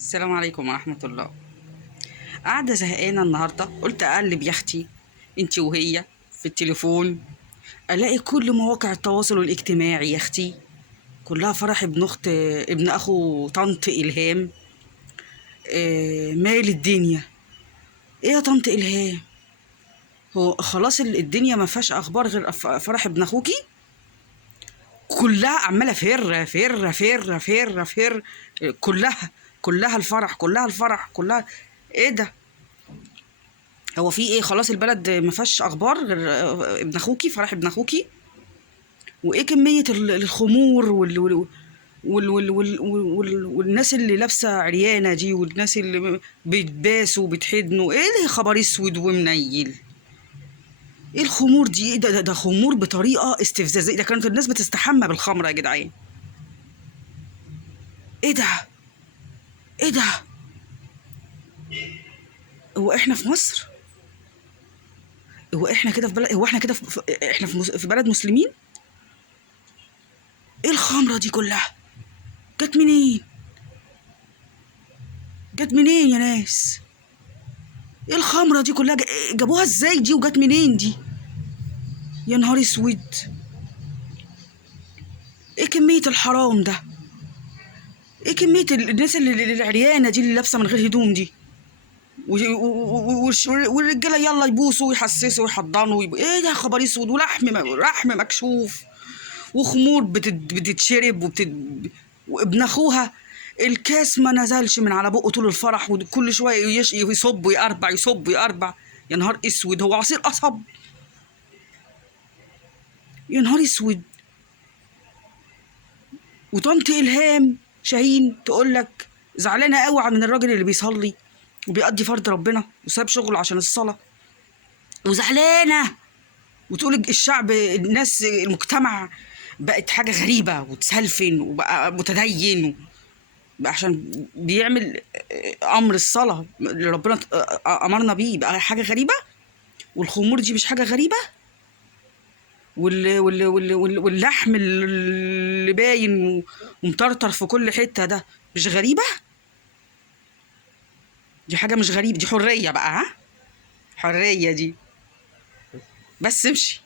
السلام عليكم ورحمة الله. قاعدة زهقانة النهاردة، قلت أقلب يا أختي انتي وهي في التليفون، ألاقي كل مواقع التواصل الاجتماعي يا أختي كلها فرح ابن أخت ابن أخو طنط إلهام. مال الدنيا. إيه يا طنط إلهام؟ هو خلاص الدنيا ما فيهاش أخبار غير فرح ابن أخوكي؟ كلها عمالة فر فر فر فر فر، كلها الفرح، كلها الفرح، كلها. إيه ده؟ هو في ايه؟ خلاص البلد ما فيهاش اخبار غير ابن اخوكي، فرح ابن اخوكي؟ وايه كميه الخمور والناس اللي لابسه عريانه دي، والناس اللي بيتباسوا وبيتحضنوا؟ ايه ده؟ خبر اسود ومنيل. ايه الخمور دي؟ ايه ده خمور بطريقه استفزازيه. ده كانت الناس بتستحمى بالخمر يا جدعان. ايه ده؟ ايه ده؟ هو احنا في مصر؟ هو احنا كده في بلد؟ هو احنا كده احنا في بلد مسلمين؟ ايه الخمره دي كلها؟ جت منين؟ جت منين يا ناس؟ ايه الخمرة دي كلها؟ جابوها ازاي دي وجت منين دي؟ يا نهار اسود. ايه كمية الحرام ده؟ ايه كمية الناس اللي العريانة دي اللي لابسة من غير هدوم دي؟ والرجالة يلا يبوسوا ويحسسوا ويحضنوا ايه ده؟ خبر اسود. ولحم مكشوف، وخمور بتتشرب وابن اخوها الكاس ما نزلش من على بقه طول الفرح، وكل شويه يصب ويقربع، يصب ويقربع. يا نهار اسود، هو عصير قصب؟ يا نهار اسود. وطنط الهام شاهين تقول لك زعلانه قوي من الراجل اللي بيصلي وبيقضي فرض ربنا وساب شغله عشان الصلاه، وزعلانه. وتقول الشعب، الناس، المجتمع بقت حاجه غريبه، وتسلفن وبقى متدين عشان بيعمل امر الصلاه اللي ربنا امرنا بيه، بقى حاجه غريبه. والخمور دي مش حاجه غريبه؟ واللحم اللي باين ومطرطر في كل حته ده مش غريبه؟ دي حاجه مش غريبه، دي حريه بقى. ها؟ حريه دي. بس امشي،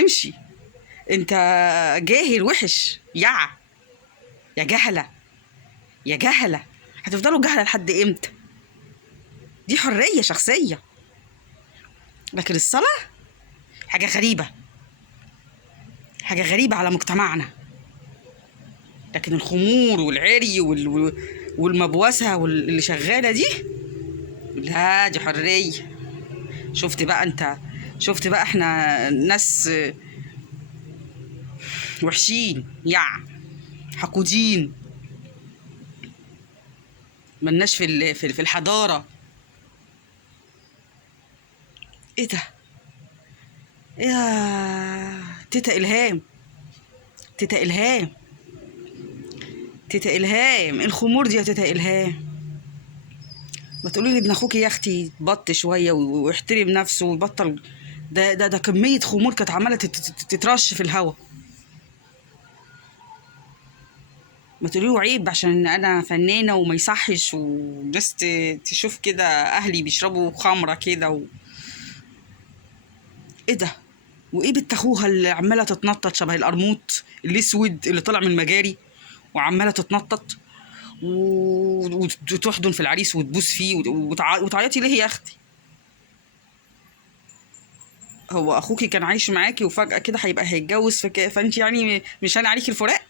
امشي. انت جاهل وحش يا جهله، يا جهله. هتفضلوا جهله لحد امتى؟ دي حريه شخصيه، لكن الصلاه حاجه غريبه، حاجه غريبه على مجتمعنا. لكن الخمور والعري والمبوسه واللي شغاله دي، لا دي حريه. شفت بقى انت؟ شفت بقى احنا ناس وحشين حقودين، ملناش في الحضاره. ايه ده؟ يا تيتا الهام، تيتا الهام، تيتا الهام، الخمور دي يا تيتا الهام. ما تقولي لي ابن اخوك يا اختي بط شويه ويحترم نفسه ويبطل. ده كميه خمور كانت عماله تترش في الهوا. ما تقولي له عيب عشان انا فنانه وما يصحش والناس تشوف كده اهلي بيشربوا خمره كده ايه ده؟ وايه بنت اخوها اللي عماله تتنطط شبه القرموط الاسود اللي طالع من المجاري، وعماله تتنطط وتحضن في العريس وتبوس فيه وتعيطي ليه يا اختي؟ هو اخوكي كان عايش معاكي وفجاه كده هيتجوز فانت يعني مش هان عليكي الفراق؟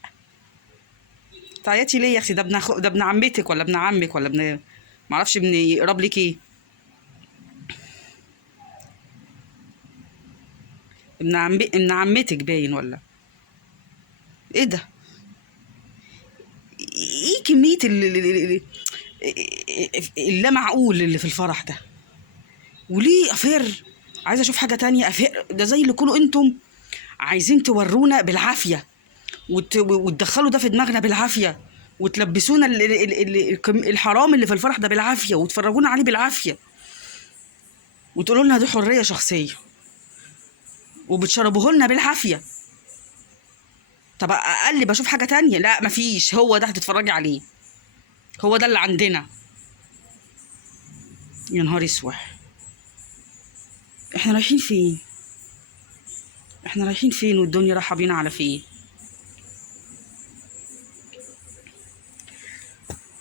تعيطي ليه يا اختي؟ ده ده ابن عمتك ولا ابن عمك ولا ابن معرفش ابن يقرب لك ايه. ابن عمتك باين ولا ايه ده؟ ايه كميه اللا معقول اللي في الفرح ده؟ وليه افر؟ عايزه اشوف حاجه تانية. افر ده زي اللي كلوا انتم عايزين تورونا بالعافيه وتدخلوا ده في دماغنا بالعافيه، وتلبسونا الحرام اللي في الفرح ده بالعافيه، وتفرجونا عليه بالعافيه، وتقولوا لنا دي حريه شخصيه، وبتشربوه لنا بالعافيه. طب اقل بشوف حاجه تانية؟ لا مفيش، هو ده هتتفرجي عليه، هو ده اللي عندنا. يا نهار اسوح. احنا رايحين فين؟ احنا رايحين فين والدنيا رايحه بينا على فين؟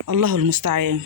الله المستعان.